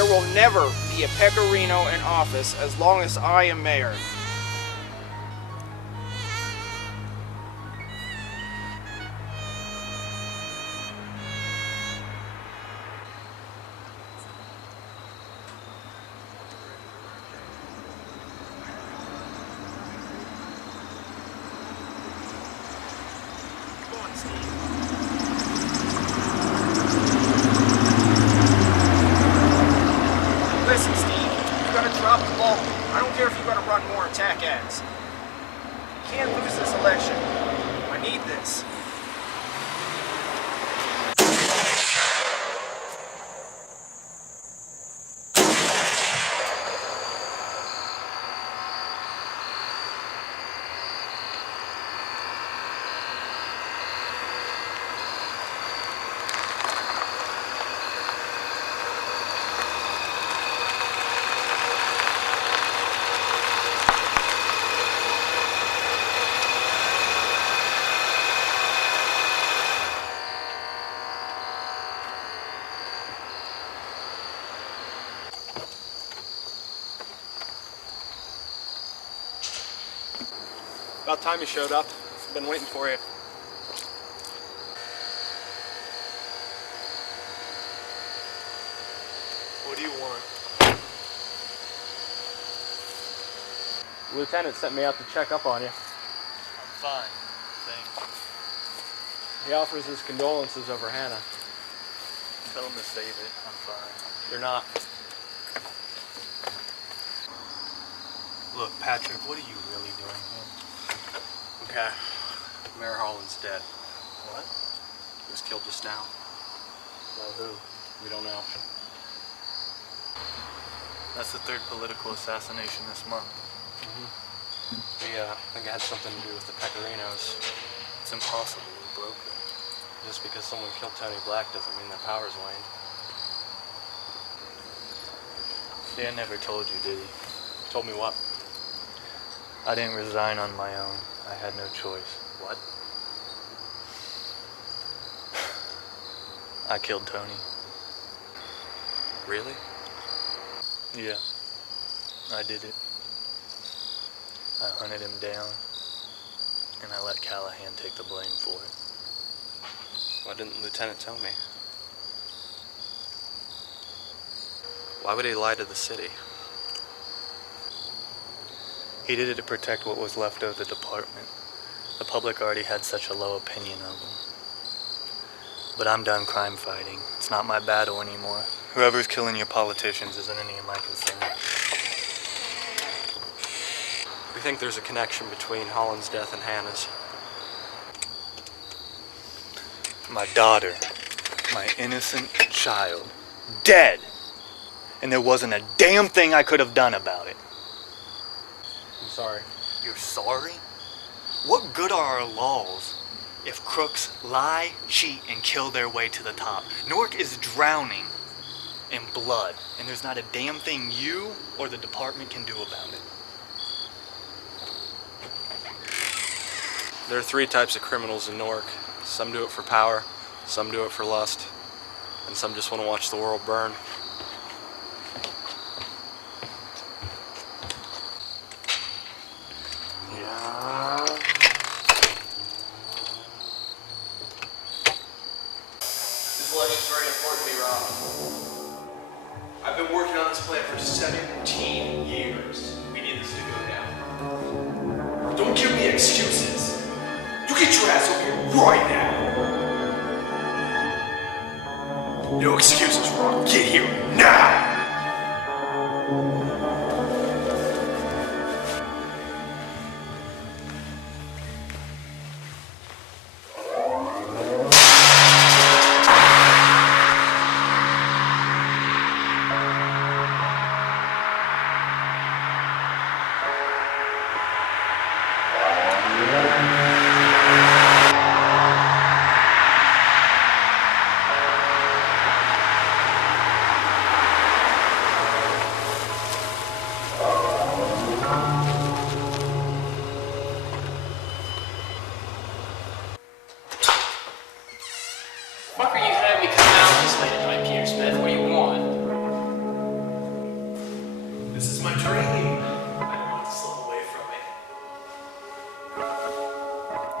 There will never be a Pecorino in office as long as I am mayor. Listen, Steve, you gotta drop the ball. I don't care if you gotta run more attack ads. You can't lose this election. I need this. About time you showed up. I've been waiting for you. What do you want? The lieutenant sent me out to check up on you. I'm fine, thanks. He offers his condolences over Hannah. Tell him to save it. I'm fine. You're not. Look, Patrick, what are you really doing here? Okay. Mayor Holland's dead. What? He was killed just now. By who? We don't know. That's the third political assassination this month. We think it had something to do with the Pecorinos. It's impossible. We broke them. Just because someone killed Tony Black doesn't mean their power's waned. Dan never told you, did he? Told me what? I didn't resign on my own. I had no choice. What? I killed Tony. Really? Yeah, I did it. I hunted him down, and I let Callahan take the blame for it. Why didn't the lieutenant tell me? Why would he lie to the city? He did it to protect what was left of the department. The public already had such a low opinion of him. But I'm done crime fighting. It's not my battle anymore. Whoever's killing your politicians isn't any of my concern. We think there's a connection between Holland's death and Hannah's. My daughter, my innocent child, dead. And there wasn't a damn thing I could have done about it. I'm sorry. You're sorry? What good are our laws if crooks lie, cheat, and kill their way to the top? Newark is drowning in blood, and there's not a damn thing you or the department can do about it. There are three types of criminals in Newark. Some do it for power, some do it for lust, and some just want to watch the world burn. This election's very important to me, Rob. I've been working on this plan for 17 years. We need this to go down. Don't give me excuses. You get your ass over here right now. No excuses, Rob. Get here now. Fuck are you having me come out this late at night, Pewtersmith? What do you want?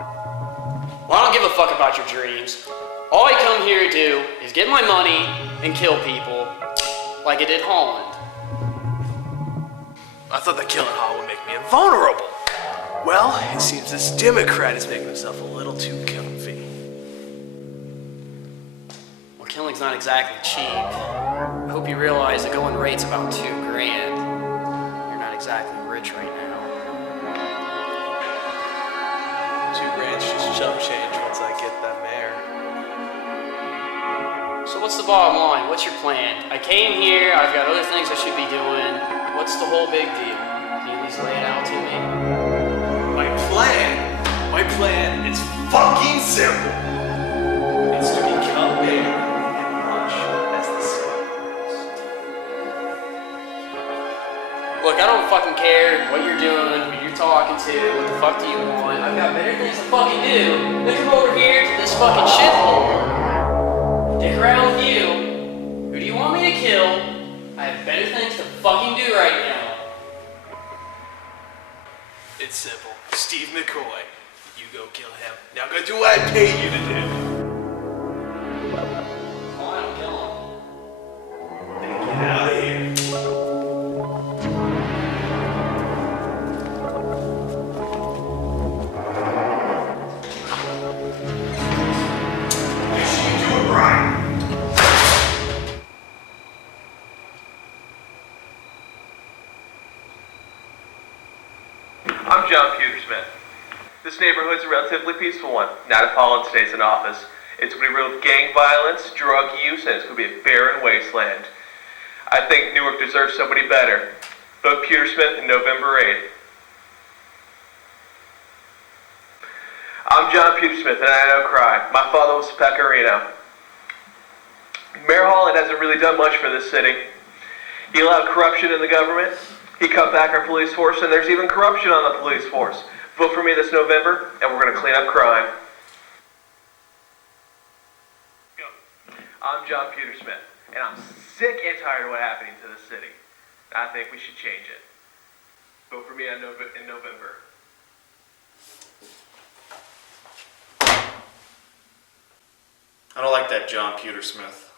Well, I don't give a fuck about your dreams. All I come here to do is get my money and kill people, like I did Holland. I thought that killing Hall would make me invulnerable. Well, it seems this Democrat is making himself a little too comfy. Well, killing's not exactly cheap. I hope you realize the going rate's about $2,000. You're not exactly rich right now. $2,000's just chump change once I get that mayor. So what's the bottom line? What's your plan? I came here, I've got other things I should be doing. What's the whole big deal? Can you at least lay it out to me? My plan is fucking simple. It's to become mayor and watch as the sun grows. Look, I don't fucking care what you're doing, who you're talking to, what the fuck do you want? I've got better things to fucking do than come over here to this fucking shithole. Dick around with you. Who do you want me to kill? I have better things to fucking do right now. It's simple. Steve McCoy. You go kill him. Now go do what I paid you to do. Well, I don't kill him. Then get out of here. Make sure you do it right. I'm John Pewtersmith. This neighborhood's a relatively peaceful one, not if Holland stays in office. It's going to be riddled with gang violence, drug use, and it's going to be a barren wasteland. I think Newark deserves somebody better. Vote Pewtersmith on November 8th. I'm John Pewtersmith, and I know crime. My father was Pecorino. Mayor Holland hasn't really done much for this city. He allowed corruption in the government. He cut back our police force, and there's even corruption on the police force. Vote for me this November, and we're going to clean up crime. I'm John Pewtersmith, and I'm sick and tired of what happening to this city. I think we should change it. Vote for me in November. I don't like that John Pewtersmith.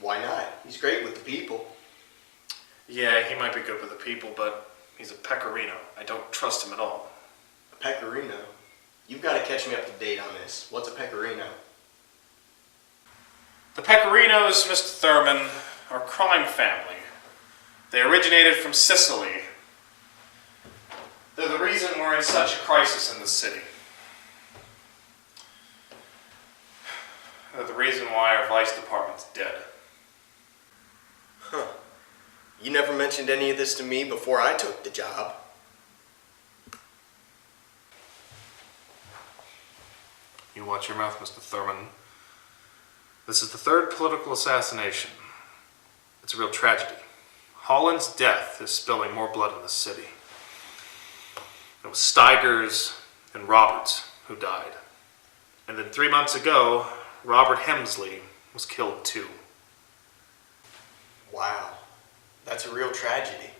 Why not? He's great with the people. Yeah, he might be good with the people, but he's a Pecorino. I don't trust him at all. A Pecorino? You've got to catch me up to date on this. What's a Pecorino? The Pecorinos, Mr. Thurman, are a crime family. They originated from Sicily. They're the reason we're in such a crisis in the city. They're the reason why our vice department's dead. Huh. You never mentioned any of this to me before I took the job. You watch your mouth, Mr. Thurman. This is the third political assassination. It's a real tragedy. Holland's death is spilling more blood in the city. It was Steigers and Roberts who died. And then 3 months ago, Robert Hemsley was killed too. Wow. That's a real tragedy.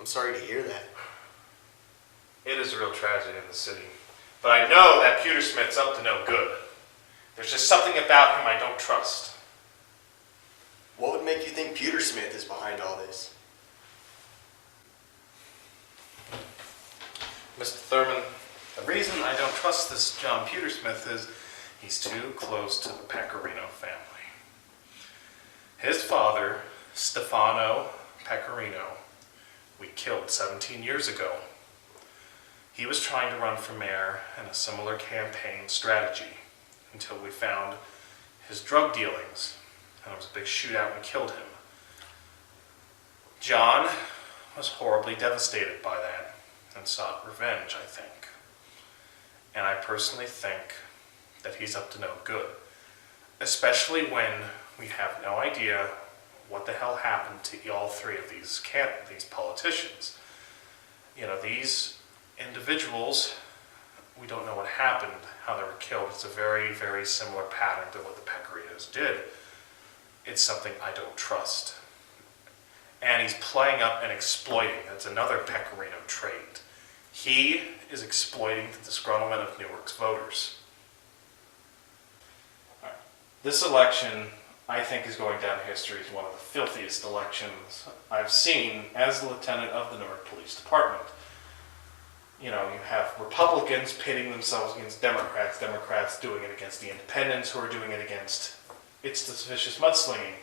I'm sorry to hear that. It is a real tragedy in the city. But I know that Pewtersmith's up to no good. There's just something about him I don't trust. What would make you think Pewtersmith is behind all this? Mr. Thurman, the reason I don't trust this John Pewtersmith is he's too close to the Pecorino family. His father, Stefano Pecorino, we killed 17 years ago. He was trying to run for mayor in a similar campaign strategy until we found his drug dealings, and it was a big shootout and killed him. John was horribly devastated by that and sought revenge, I think. And I personally think that he's up to no good, especially when we have no idea what the hell happened to all three of these politicians. You know, these individuals, we don't know what happened, how they were killed. It's a very, very similar pattern to what the Pecorinos did. It's something I don't trust. And he's playing up and exploiting. That's another Pecorino trait. He is exploiting the disgruntlement of Newark's voters. This election, I think, is going down in history as one of the filthiest elections I've seen as the lieutenant of the Newark Police Department. You know, you have Republicans pitting themselves against Democrats, Democrats doing it against the independents who are doing it against its vicious mudslinging.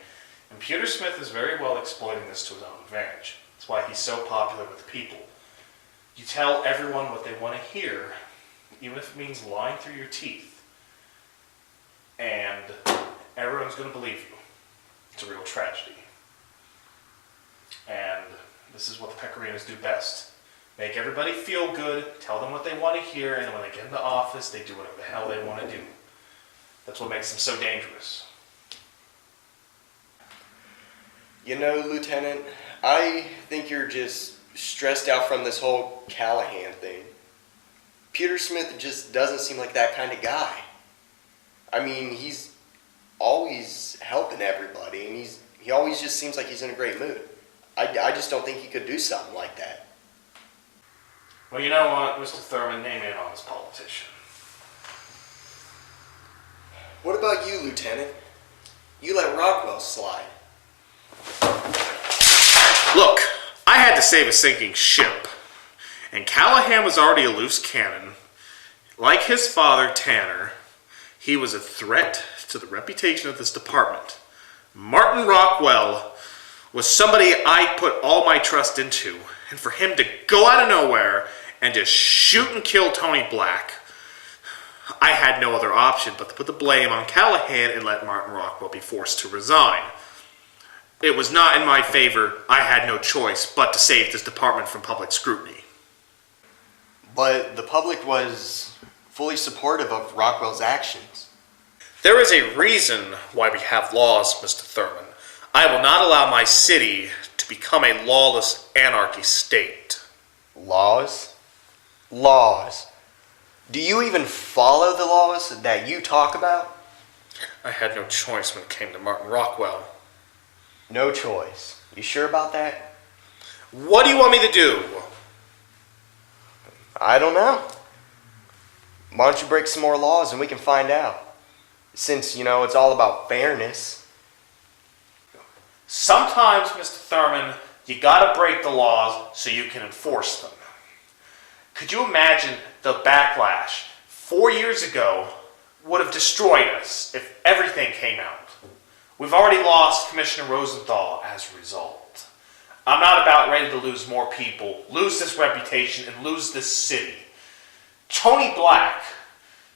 And Pewtersmith is very well exploiting this to his own advantage. That's why he's so popular with the people. You tell everyone what they want to hear, even if it means lying through your teeth, and everyone's going to believe you. It's a real tragedy. And this is what the Pecorinos do best. Make everybody feel good, tell them what they want to hear, and then when they get into office, they do whatever the hell they want to do. That's what makes them so dangerous. You know, Lieutenant, I think you're just stressed out from this whole Callahan thing. Pewtersmith just doesn't seem like that kind of guy. I mean, he's always helping everybody, and he always just seems like he's in a great mood. I just don't think he could do something like that. Well, you know what, Mr. Thurman, name in on this politician. What about you, Lieutenant? You let Rockwell slide. Look, I had to save a sinking ship, and Callahan was already a loose cannon. Like his father, Tanner, he was a threat to the reputation of this department. Martin Rockwell was somebody I put all my trust into, and for him to go out of nowhere and just shoot and kill Tony Black, I had no other option but to put the blame on Callahan and let Martin Rockwell be forced to resign. It was not in my favor. I had no choice but to save this department from public scrutiny. But the public was fully supportive of Rockwell's actions. There is a reason why we have laws, Mr. Thurman. I will not allow my city to become a lawless anarchy state. Laws? Laws. Do you even follow the laws that you talk about? I had no choice when it came to Martin Rockwell. No choice. You sure about that? What do you want me to do? I don't know. Why don't you break some more laws and we can find out? Since, you know, it's all about fairness. Sometimes, Mr. Thurman, you gotta break the laws so you can enforce them. Could you imagine the backlash 4 years ago would have destroyed us if everything came out? We've already lost Commissioner Rosenthal as a result. I'm not about ready to lose more people, lose this reputation, and lose this city. Tony Black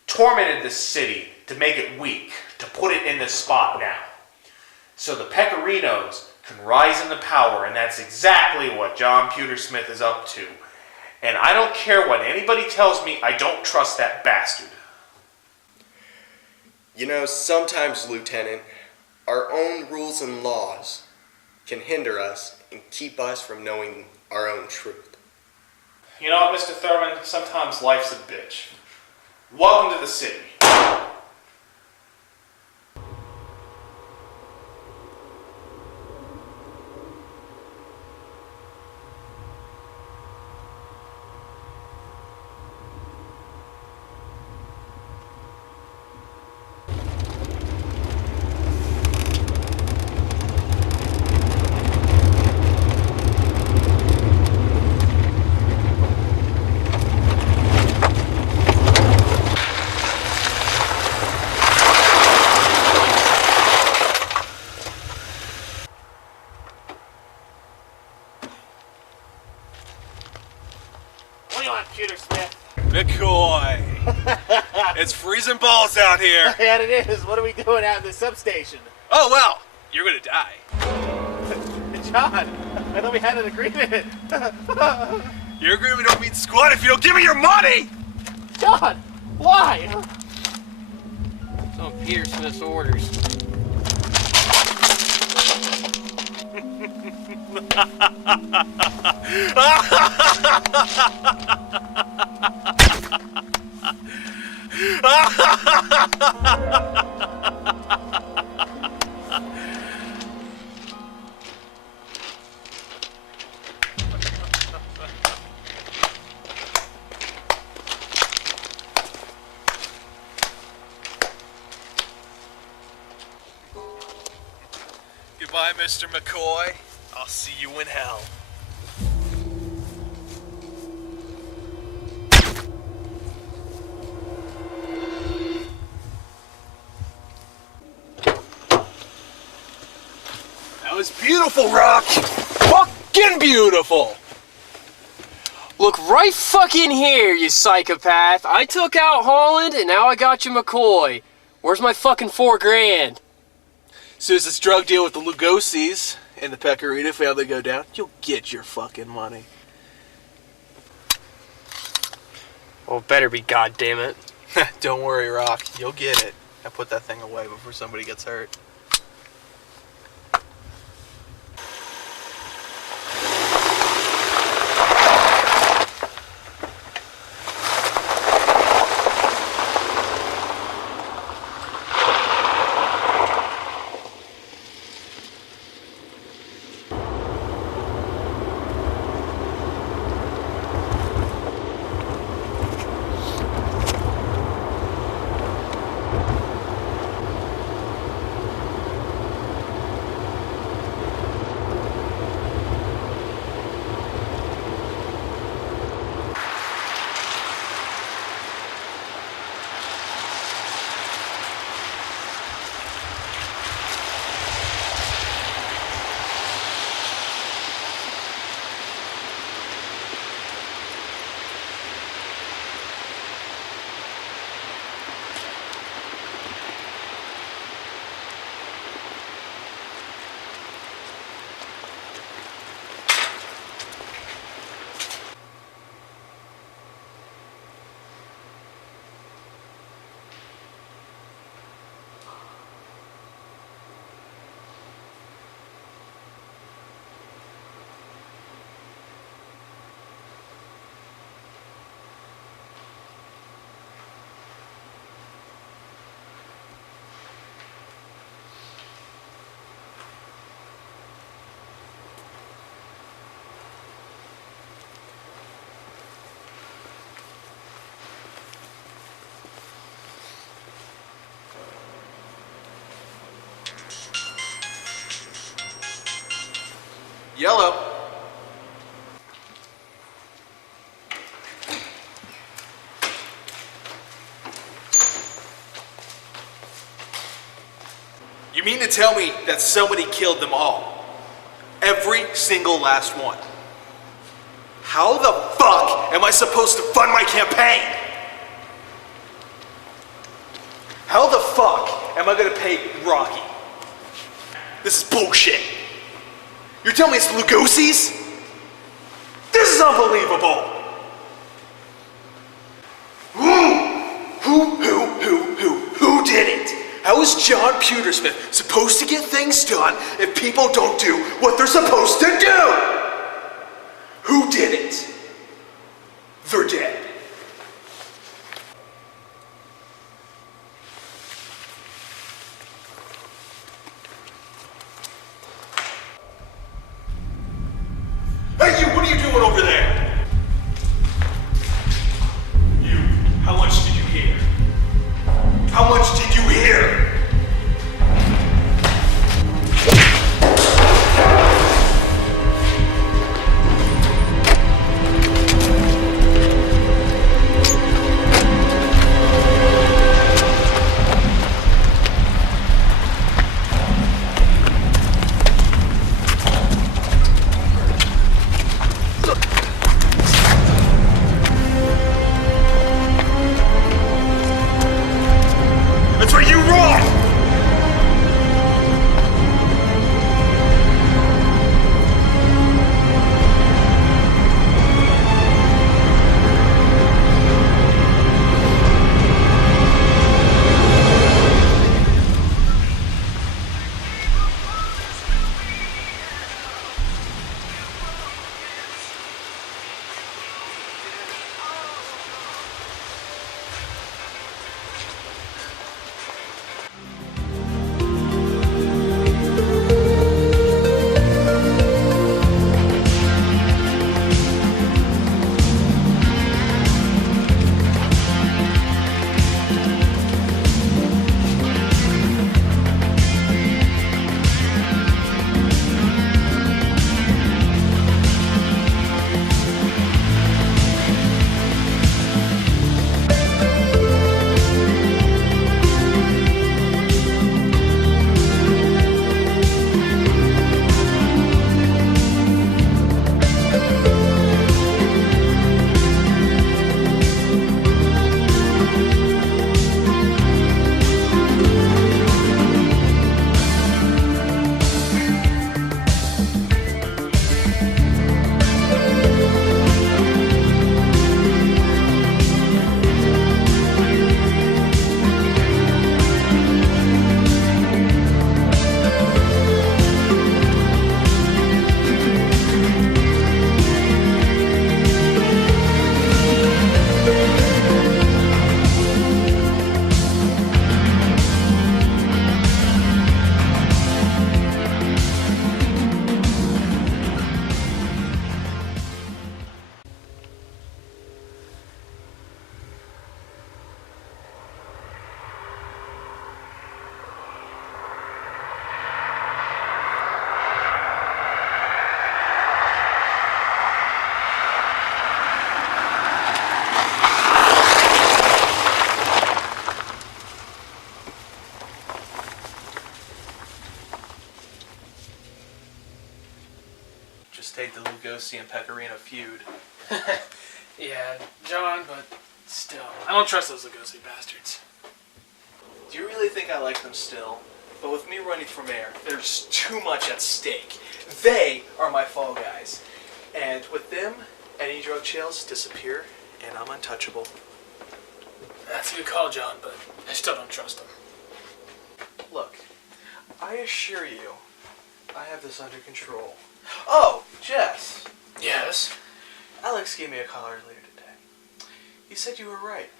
tormented this city to make it weak, to put it in this spot now. So the Pecorinos can rise into power, and that's exactly what John Pewtersmith is up to. And I don't care what anybody tells me, I don't trust that bastard. You know, sometimes, Lieutenant, our own rules and laws can hinder us and keep us from knowing our own truth. You know what, Mr. Thurman? Sometimes life's a bitch. Welcome to the city. Pewtersmith. McCoy! It's freezing balls out here! Yeah, it is. What are we doing out in the substation? Oh, well, you're gonna die. John, I thought we had an agreement. Your agreement don't mean squat if you don't give me your money! John, why? It's on Petersmith's orders. Bye, Mr. McCoy. I'll see you in hell. That was beautiful, Rock. Fucking beautiful. Look right fucking here, you psychopath. I took out Holland and now I got you McCoy. Where's my fucking $4,000? As soon as this drug deal with the Lugosi's and the Pecorino family go down, you'll get your fucking money. Well, better be, goddammit. Don't worry, Rock. You'll get it. I put that thing away before somebody gets hurt. Yellow. You mean to tell me that somebody killed them all? Every single last one? How the fuck am I supposed to fund my campaign? How the fuck am I gonna pay Rocky? This is bullshit. You're telling me it's Lugosi's? This is unbelievable! Who did it? How is John Pewtersmith supposed to get things done if people don't do what they're supposed to do? Who did it? They're dead. Hey, you, what are you doing over there? You, how much did you hear? How much did you hear? the Lugosi and Pecorino feud. Yeah, John, but still. I don't trust those Lugosi bastards. Do you really think I like them still? But with me running for mayor, there's too much at stake. They are my fall guys. And with them, any drug trails disappear, and I'm untouchable. That's a good call, John, but I still don't trust them. Look, I assure you, I have this under control. Oh, Jess. Yes? Alex gave me a call earlier today. He said you were right.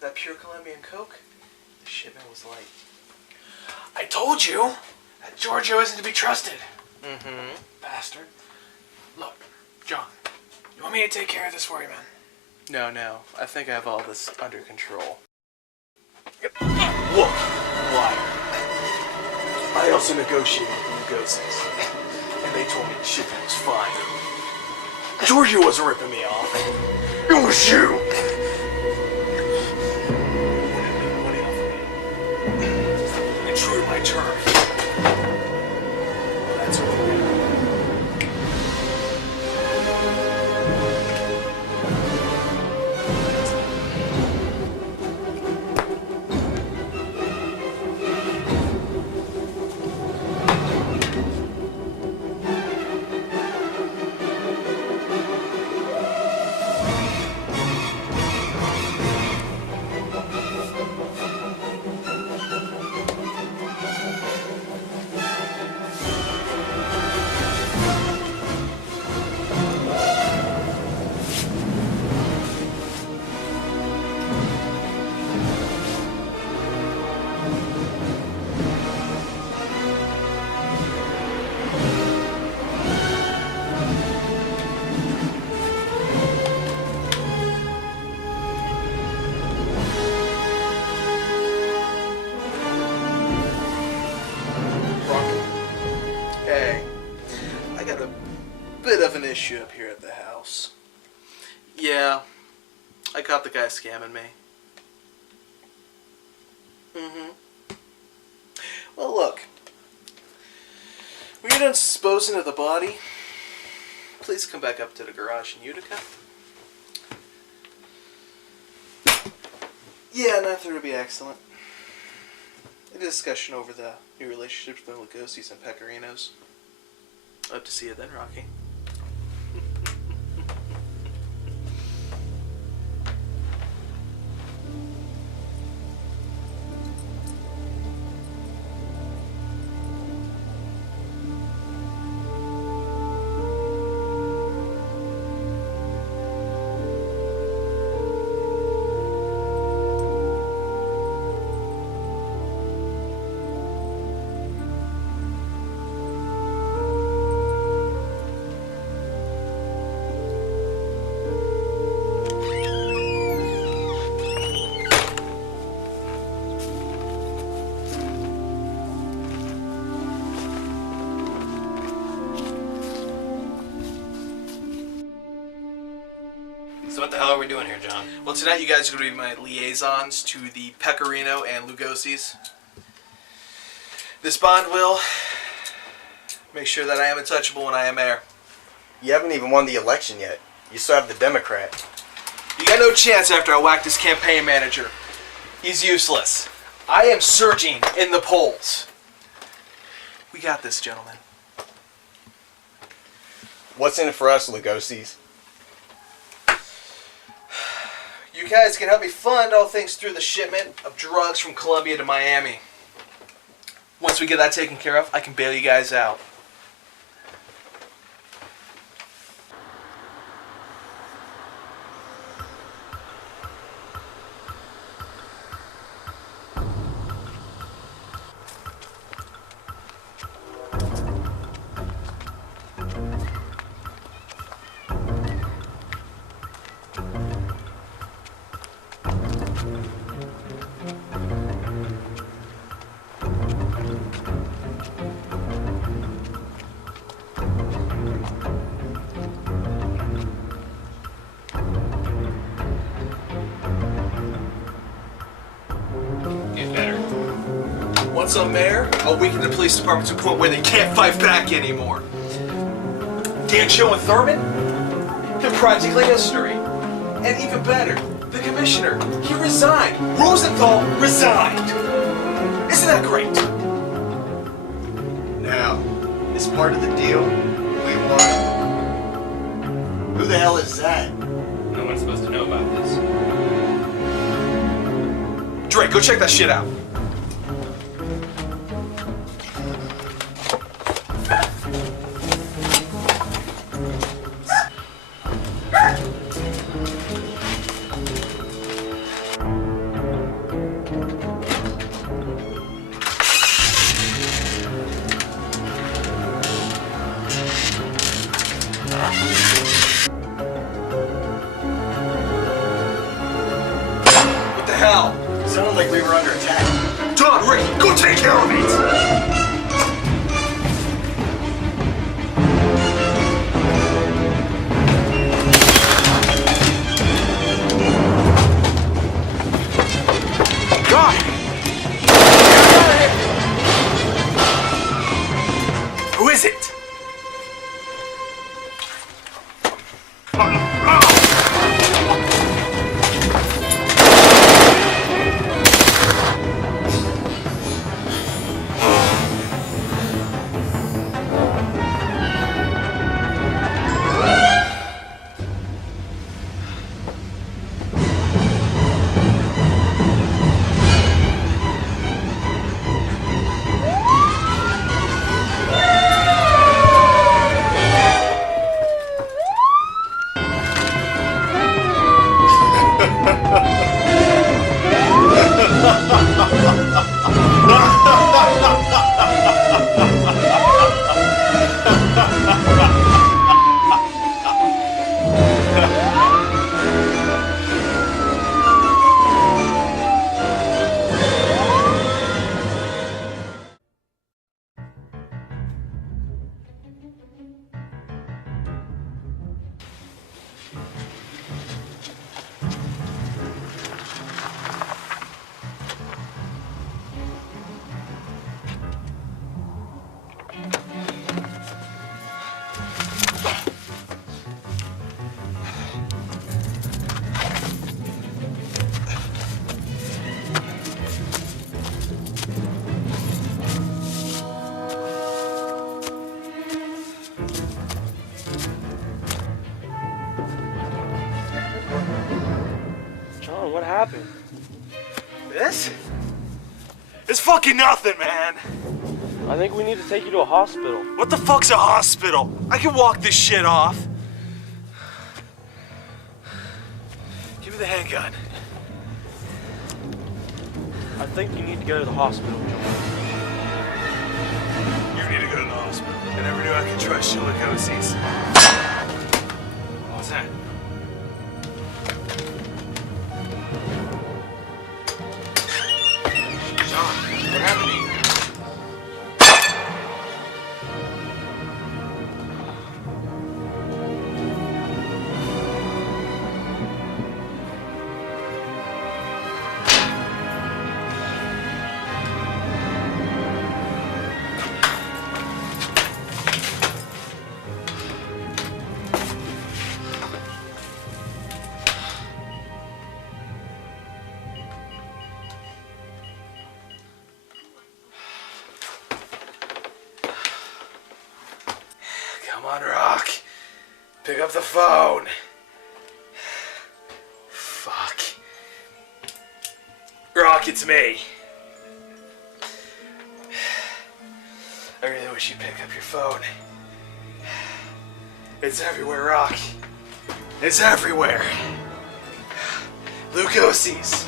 That pure Colombian Coke, the shipment was light. I told you that Giorgio isn't to be trusted. Mm-hmm. Bastard. Look, John, you want me to take care of this for you, man? No. I think I have all this under control. Look, Liar. I also negotiated with the Lugosis, and they told me the shipment was fine. Giorgio wasn't ripping me off. It was you! Money off of me. And true to my term. Well, that's okay. Issue up here at the house. Yeah, I caught the guy scamming me. Well, look. When you're done disposing of the body, please come back up to the garage in Utica. Yeah, 9:30 would be excellent. A discussion over the new relationships between Lugosis and Pecorinos. Hope to see you then, Rocky. So what the hell are we doing here, John? Well, tonight you guys are going to be my liaisons to the Pecorino and Lugosis. This bond will make sure that I am untouchable when I am mayor. You haven't even won the election yet. You still have the Democrat. You got no chance after I whacked this campaign manager. He's useless. I am surging in the polls. We got this, gentlemen. What's in it for us, Lugosis? You guys can help me fund all things through the shipment of drugs from Colombia to Miami. Once we get that taken care of, I can bail you guys out. Once I'm mayor, I'll weaken the police department to a point where they can't fight back anymore. Dancho and Thurman? They're practically history. And even better, the commissioner, he resigned. Rosenthal resigned. Isn't that great? Now, as part of the deal, we won. Who the hell is that? No one's supposed to know about this. Drake, go check that shit out. What the hell? Sounded like we were under attack. Don, Rick, go take care of it! God! Who is it? John, what happened? This? It's fucking nothing, man. I think we need to take you to a hospital. What the fuck's a hospital? I can walk this shit off. Give me the handgun. I think you need to go to the hospital, John. You need to go to the hospital. I never knew I could trust you like OCs. What was that? John, what happened to you? Come on, Rock. Pick up the phone. Fuck. Rock, it's me. I really wish you'd pick up your phone. It's everywhere, Rock. It's everywhere. Lugosi's.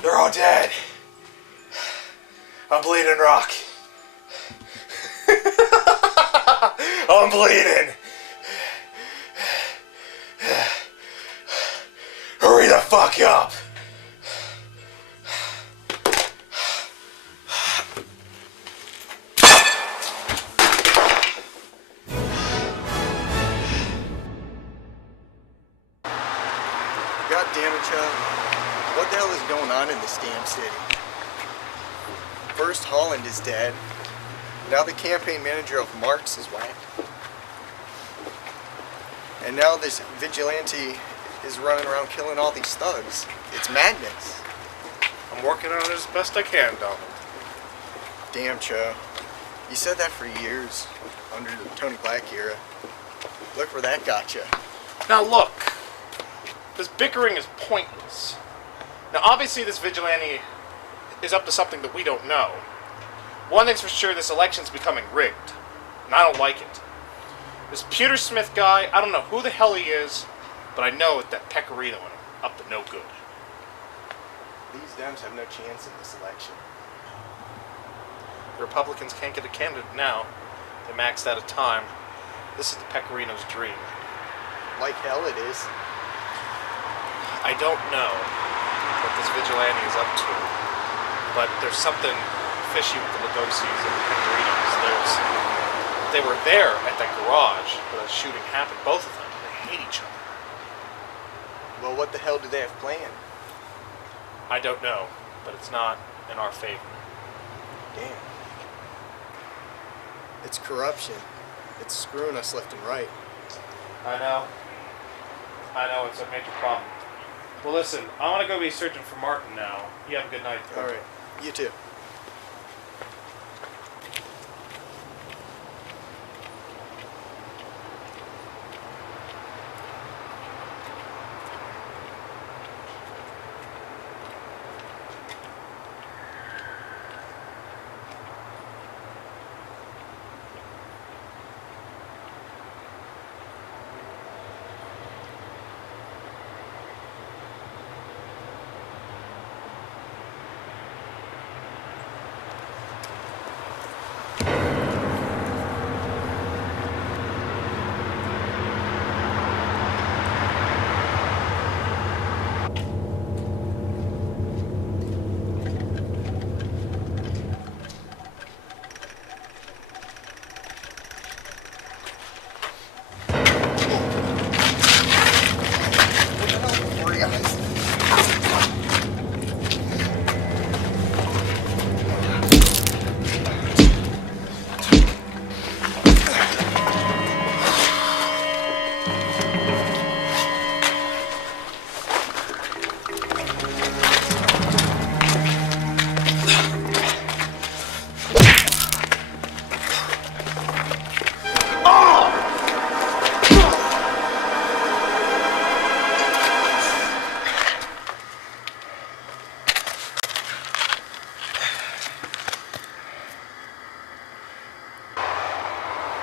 They're all dead. I'm bleeding, Rock. I'm bleeding. Hurry the fuck up. God damn it, Chuck. What the hell is going on in this damn city? First Holland is dead. Now the campaign manager of Marx is whacked. And now this vigilante is running around killing all these thugs. It's madness. I'm working on it as best I can, Donald. Damn, Cho. You said that for years, under the Tony Black era. Look where that got you. Now look, this bickering is pointless. Now obviously this vigilante is up to something that we don't know. One thing's for sure, this election's becoming rigged, and I don't like it. This Pewtersmith guy, I don't know who the hell he is, but I know that Pecorino and him up to no good. These Dems have no chance in this election. The Republicans can't get a candidate now. They maxed out of time. This is the Pecorino's dream. Like hell it is. I don't know what this vigilante is up to, but there's something fishy with the Lugosi's and the Pecorinos. They were there at that garage where the shooting happened, both of them. They hate each other. Well, what the hell do they have planned? I don't know, but it's not in our favor. Damn. It's corruption. It's screwing us left and right. I know, it's a major problem. Well, listen, I want to go be searching for Martin now. You have a good night, though. All right. You too.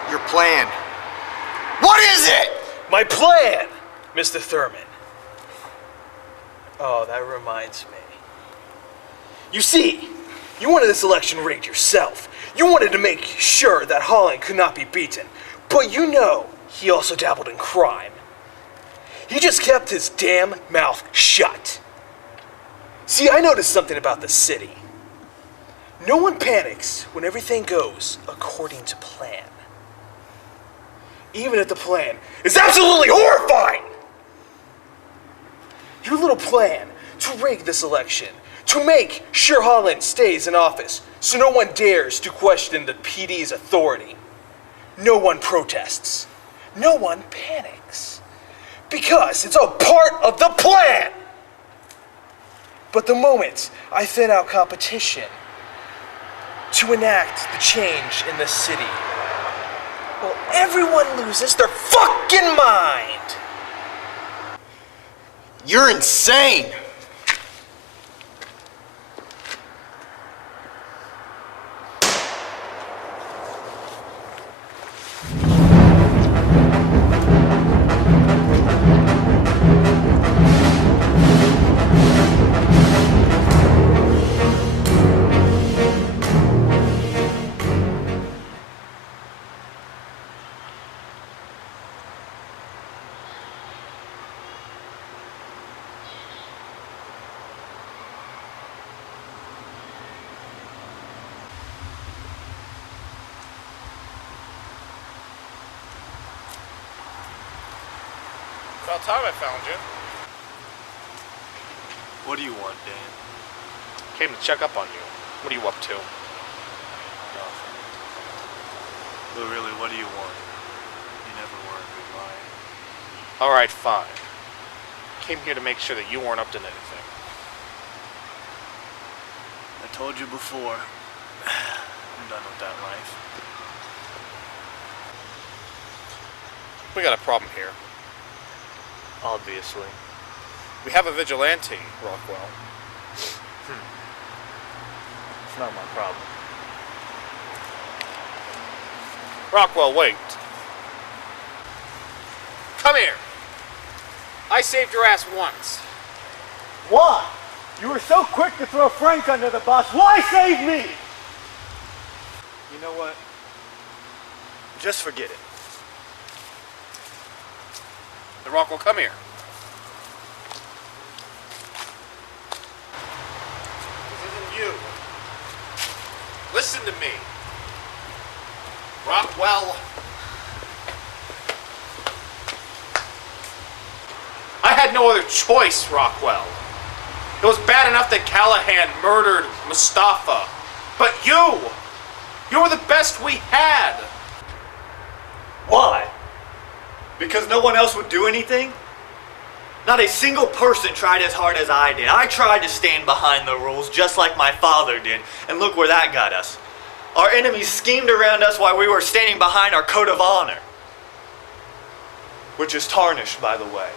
Your plan. What is it? My plan, Mr. Thurman. Oh, that reminds me. You see, you wanted this election rigged yourself. You wanted to make sure that Holland could not be beaten. But you know, he also dabbled in crime. He just kept his damn mouth shut. See, I noticed something about the city. No one panics when everything goes according to plan. Even if the plan is absolutely horrifying! Your little plan to rig this election, to make sure Holland stays in office so no one dares to question the PD's authority. No one protests. No one panics. Because it's all part of the plan! But the moment I thin out competition to enact the change in the city, well, everyone loses their fucking mind! You're insane! About time I found you. What do you want, Dan? Came to check up on you. What are you up to? Nothing. But really, what do you want? You never were a good liar. Alright, fine. Came here to make sure that you weren't up to anything. I told you before. I'm done with that life. We got a problem here. Obviously. We have a vigilante, Rockwell. It's not my problem. Rockwell, wait. Come here. I saved your ass once. Why? You were so quick to throw Frank under the bus. Why save me? You know what? Just forget it. The Rockwell, come here. This isn't you. Listen to me. Rockwell. I had no other choice, Rockwell. It was bad enough that Callahan murdered Mustafa. But you were the best we had. Why? Because no one else would do anything? Not a single person tried as hard as I did. I tried to stand behind the rules just like my father did, and look where that got us. Our enemies schemed around us while we were standing behind our code of honor. Which is tarnished, by the way.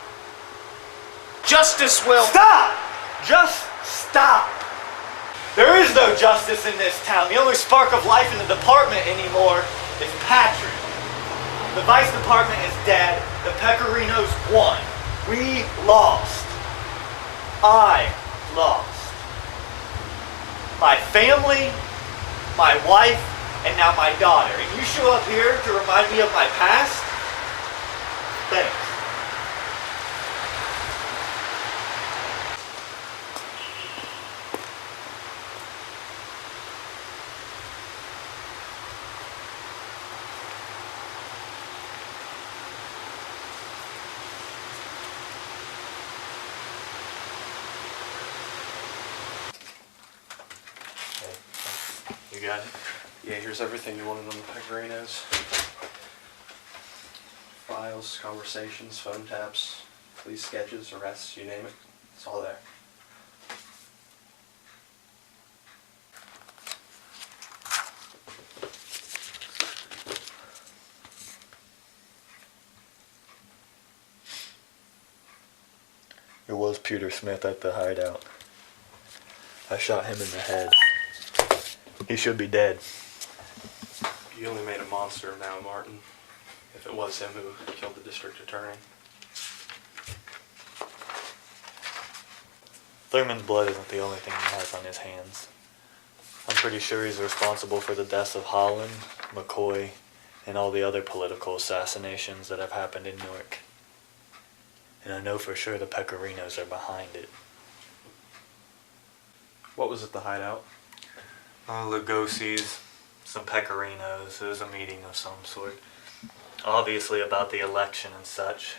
Justice will... Stop! Just stop! There is no justice in this town. The only spark of life in the department anymore is Patrick. The Vice Department is dead. The Pecorinos won. We lost. I lost. My family, my wife, and now my daughter. And you show up here to remind me of my past? Thanks. You got it? Yeah, here's everything you wanted on the Pecorinos. Files, conversations, phone taps, police sketches, arrests, you name it. It's all there. It was Pewtersmith at the hideout. I shot him in the head. He should be dead. You only made a monster of now, Martin. If it was him who killed the district attorney. Thurman's blood isn't the only thing he has on his hands. I'm pretty sure he's responsible for the deaths of Holland, McCoy, and all the other political assassinations that have happened in Newark. And I know for sure the Pecorinos are behind it. What was at the hideout? Lugosi's, some Pecorinos. It was a meeting of some sort. Obviously about the election and such.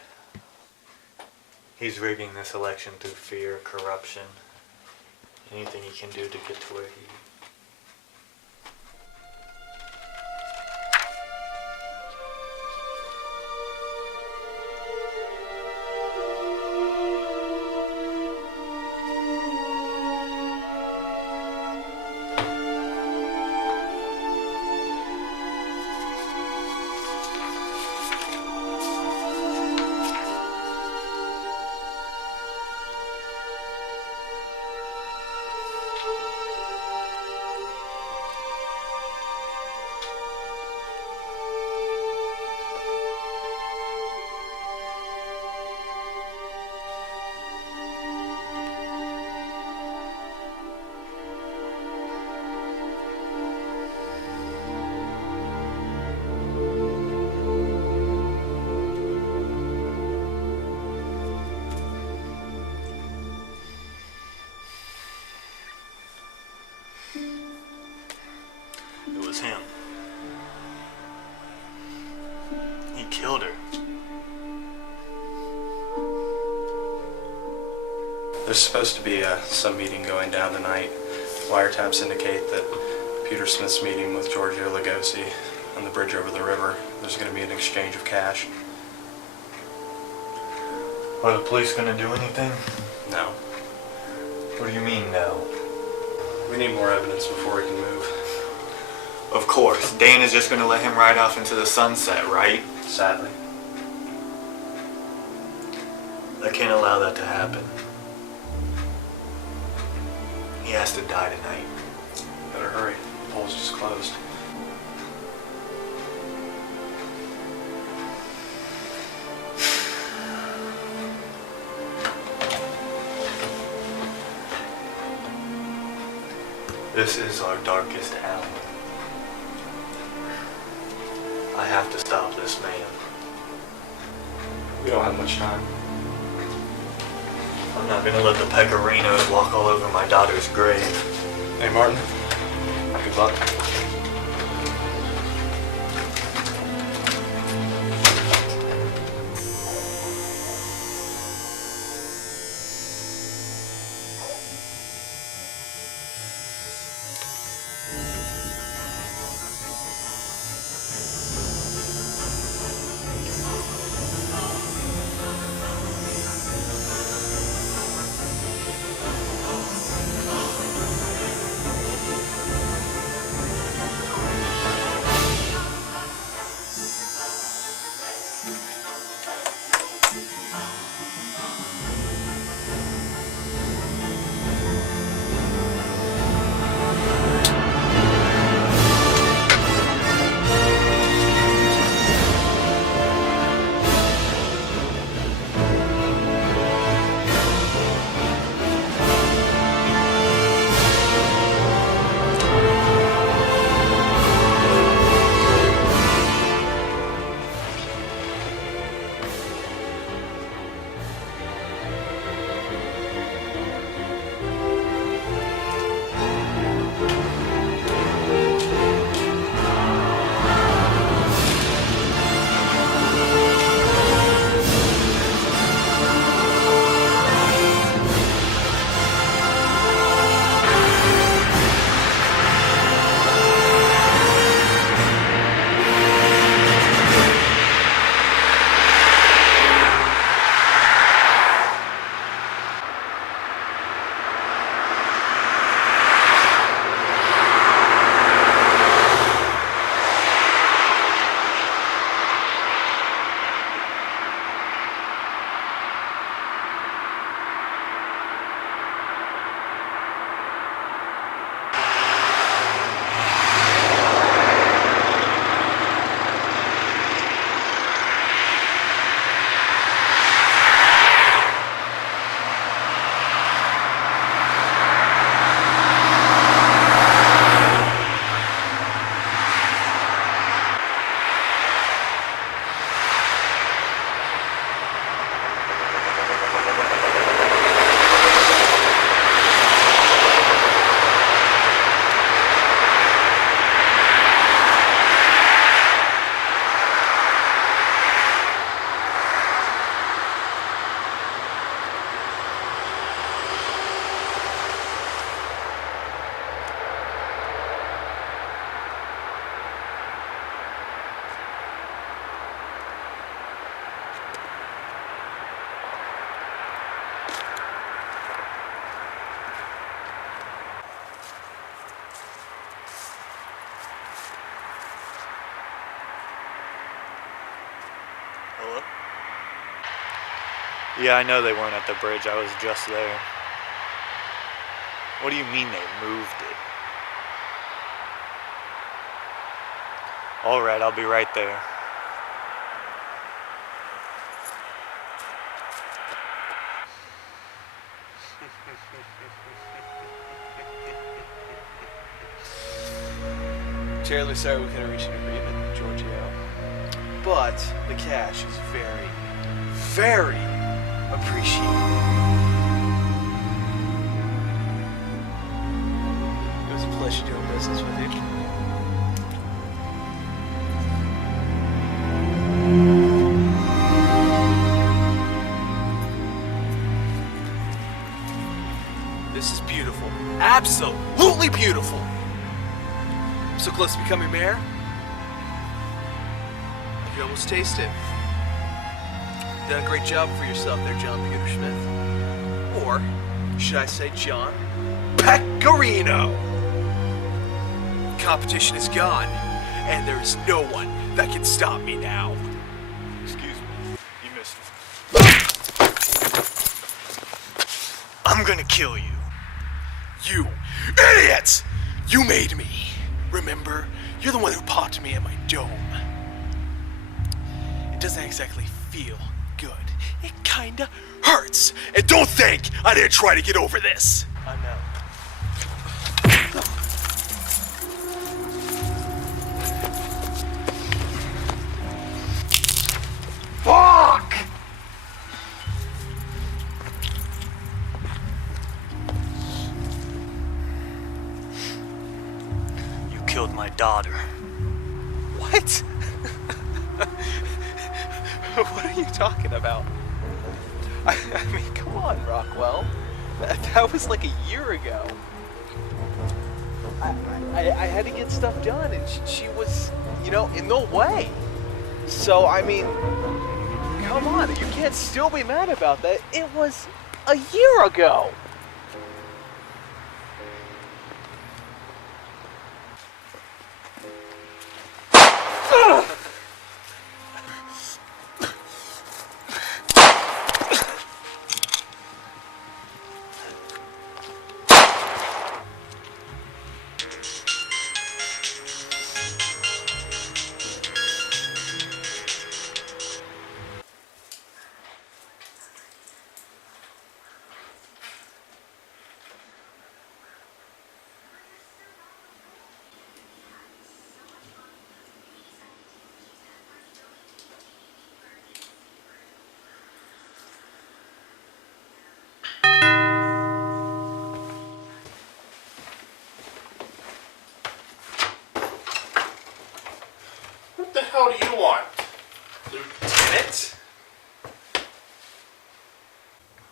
He's rigging this election through fear, corruption, anything he can do to get to where he... It was him. He killed her. There's supposed to be some meeting going down tonight. Wiretaps indicate that Pewtersmith's meeting with Giorgio Lugosi. on the bridge over the river. There's going to be an exchange of cash. Are the police gonna do anything? No. What do you mean, no? We need more evidence before we can move. Of course. Dan is just gonna let him ride off into the sunset, right? Sadly. I can't allow that to happen. He has to die tonight. Better hurry. The poll's just closed. This is our darkest hour. I have to stop this man. We don't have much time. I'm not gonna let the Pecorinos walk all over my daughter's grave. Hey, Martin. Good luck. Hello? Yeah, I know they weren't at the bridge. I was just there. What do you mean they moved it? Alright, I'll be right there. Terribly sorry we couldn't reach an agreement, Giorgio. But the cash is very, very appreciated. It was a pleasure doing business with you. This is beautiful. Absolutely beautiful. I'm so close to becoming mayor. You can almost taste it. Done a great job for yourself there, John Pewtersmith. Or should I say John Pecorino? Competition is gone, and there is no one that can stop me now. Excuse me. You missed it. I'm gonna kill you. You idiots! You made me. Remember, you're the one who popped me in my dome. It doesn't exactly feel good. It kinda hurts. And don't think I didn't try to get over this. I know. Fuck! You killed my daughter. What? What are you talking about? I mean, come on, Rockwell. That was like a year ago. I had to get stuff done, and she was, in the way. So, I mean, come on, you can't still be mad about that. It was a year ago. What the hell do you want, Lieutenant?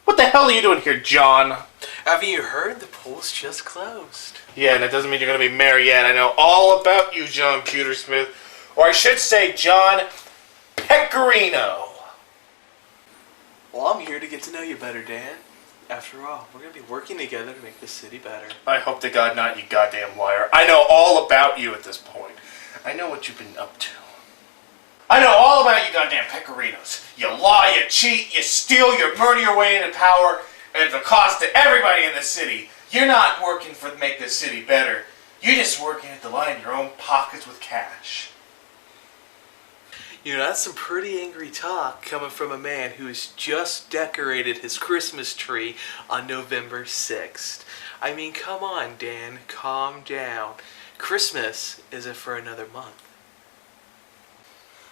What the hell are you doing here, John? Haven't you heard? The poll's just closed. Yeah, and that doesn't mean you're gonna be mayor yet. I know all about you, John Pewtersmith. Or I should say, John Pecorino. Well, I'm here to get to know you better, Dan. After all, we're going to be working together to make this city better. I hope to God not, you goddamn liar. I know all about you at this point. I know what you've been up to. I know all about you goddamn Pecorinos. You lie, you cheat, you steal, you murder your way into power at the cost to everybody in the city. You're not working to make this city better. You're just working to line your own pockets with cash. That's some pretty angry talk coming from a man who has just decorated his Christmas tree on November 6th. I mean, come on, Dan, calm down. Christmas isn't for another month.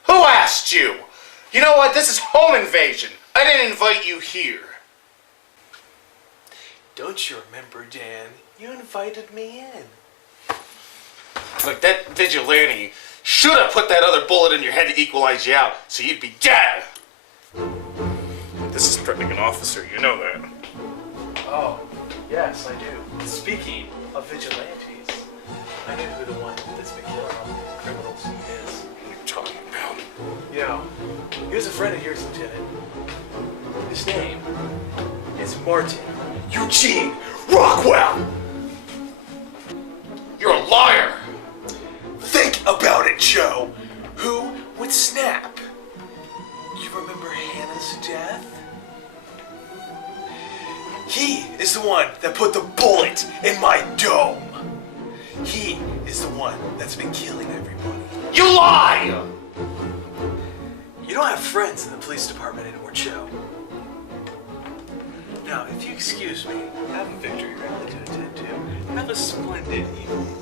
Who asked you? You know what? This is home invasion. I didn't invite you here. Don't you remember, Dan? You invited me in. Look, that vigilante should have put that other bullet in your head to equalize you out, so you'd be dead. This is threatening an officer, you know that. Oh, yes, I do. Speaking of vigilantes, I know who the one that's been killing all the criminals is. What are you talking about? He was a friend of yours, Lieutenant. His name is Martin Eugene Rockwell. You're a liar. Think about it, Joe. Who would snap? You remember Hannah's death? He is the one that put the bullet in my dome. He is the one that's been killing everybody. You lie! You don't have friends in the police department anymore, Joe. Now, if you excuse me, I have a victory rally to attend to. Have a splendid evening.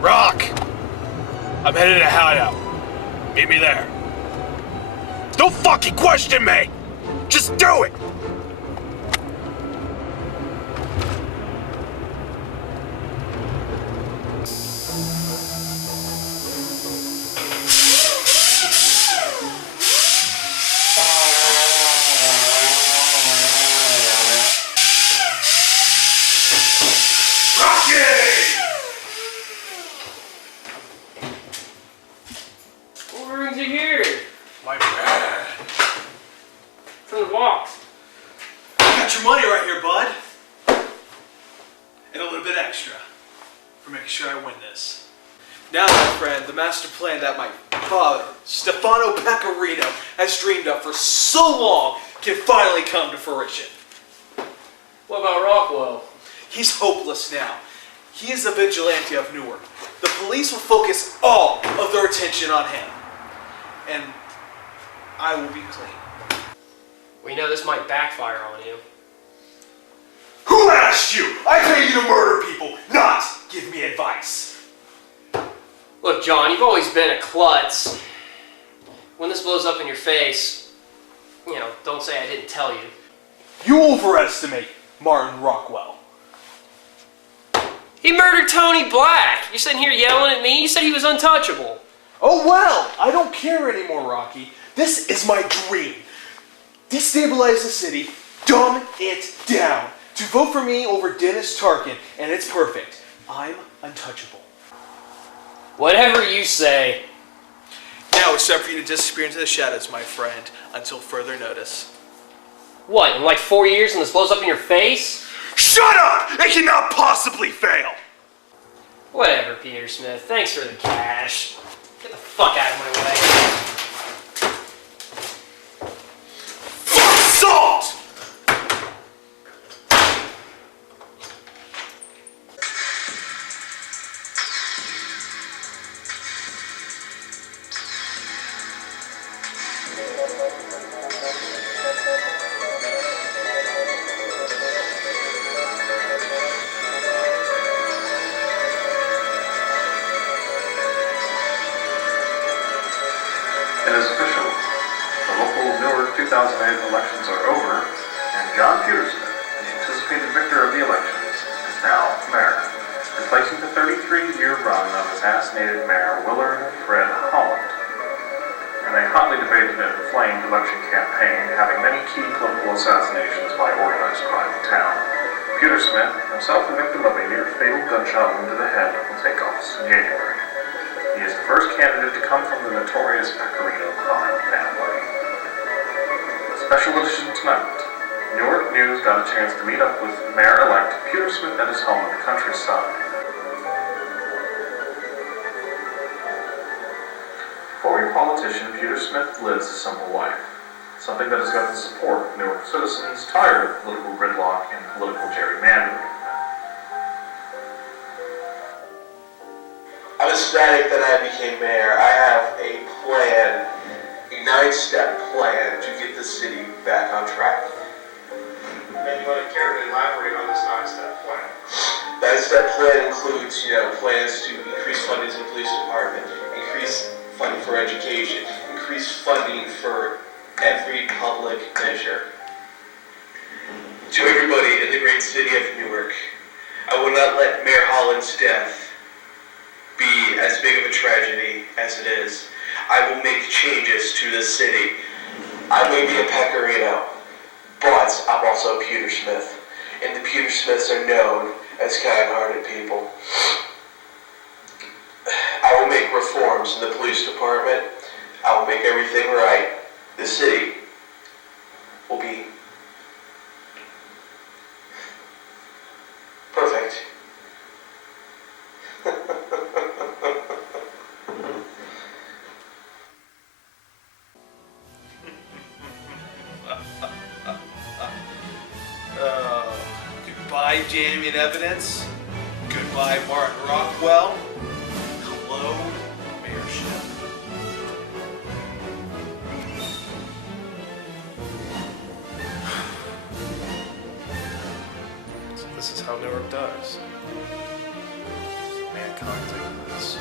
Rock! I'm headed to hideout. Meet me there. Don't fucking question me! Just do it! master plan that my father, Stefano Pecorino, has dreamed of for so long can finally come to fruition. What about Rockwell? He's hopeless now. He is the vigilante of Newark. The police will focus all of their attention on him. And I will be clean. We know this might backfire on you. Who asked you? I pay you to murder people, not give me advice. Look, John, you've always been a klutz. When this blows up in your face, don't say I didn't tell you. You overestimate Martin Rockwell. He murdered Tony Black. You're sitting here yelling at me. You said he was untouchable. Oh well, I don't care anymore, Rocky. This is my dream. Destabilize the city, dumb it down. To vote for me over Dennis Tarkin, and it's perfect. I'm untouchable. Whatever you say. Now it's time for you to disappear into the shadows, my friend, until further notice. What, in like 4 years and this blows up in your face? Shut up! It cannot possibly fail! Whatever, Pewtersmith. Thanks for the cash. Get the fuck out of my way. Fuck salt! It is official. The local Newark 2008 elections are over, and John Pewtersmith, the anticipated victor of the elections, is now mayor, replacing the 33-year run of assassinated Mayor Fred Holland. In a hotly debated and inflamed election campaign having many key political assassinations by organized crime in town, Pewtersmith, himself the victim of a near-fatal gunshot wound to the head, will take office in January. He is the first candidate to come from the notorious Pecorino crime family. Special edition tonight. Newark News got a chance to meet up with Mayor-elect Pewtersmith at his home in the countryside. For a politician, Pewtersmith lives a simple life. Something that has got the support of Newark citizens tired of political gridlock and political gerrymandering. I'm ecstatic that I became mayor. I have a plan, a 9-step plan to get the city back on track. Anybody care to elaborate on this 9-step plan? 9-step plan includes, plans to increase funding to the police department, increase funding for education, increase funding for every public measure. To everybody in the great city of Newark, I will not let Mayor Holland's death be as big of a tragedy as it is. I will make changes to the city. I may be a Pecorino, but I'm also a Pewtersmith, and the Pewtersmiths are known as kind-hearted people. I will make reforms in the police department. I will make everything right. The city will be perfect. Goodbye, damning evidence. Goodbye, Martin Rockwell. Hello, mayorship. So this is how Newark does. Mankind like this.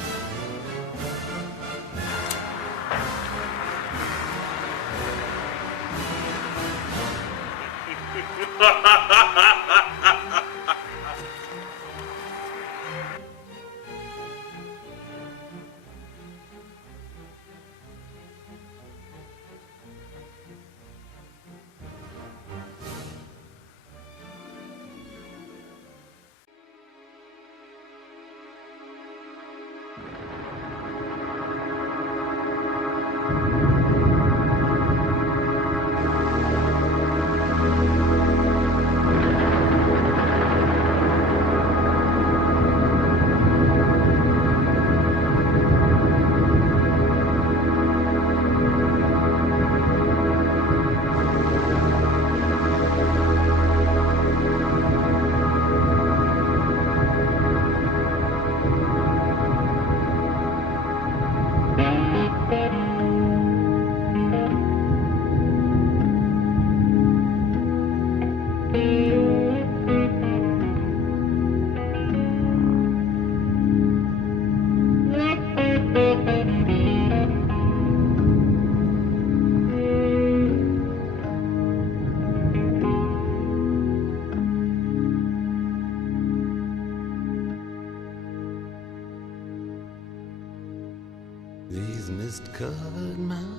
these mist-covered mountains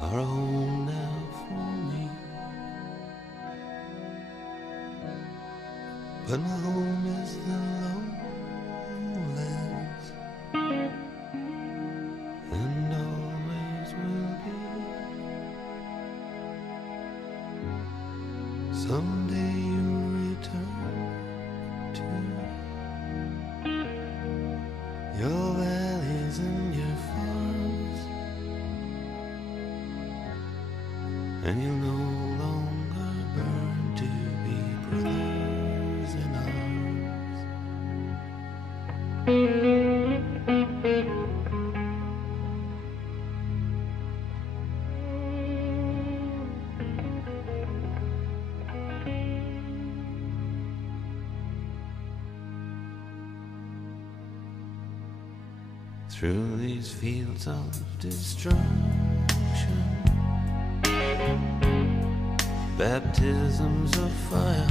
are home now for me. But my home is the lowlands, and always will be. Someday you'll return to your valleys and your farms, and you'll no longer burn to be brothers in arms. Through these fields of destruction, baptisms of fire,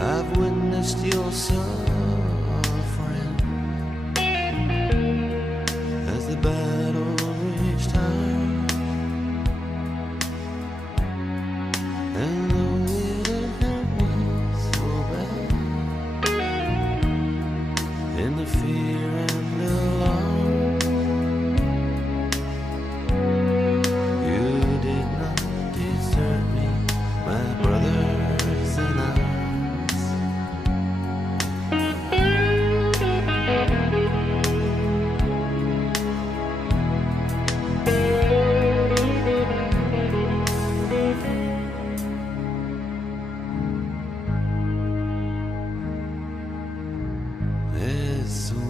I've witnessed your suffering as the battle raged high. And though it had hurt me so bad, in the fear and alarm, you did not desert me, my brothers in arms. There's so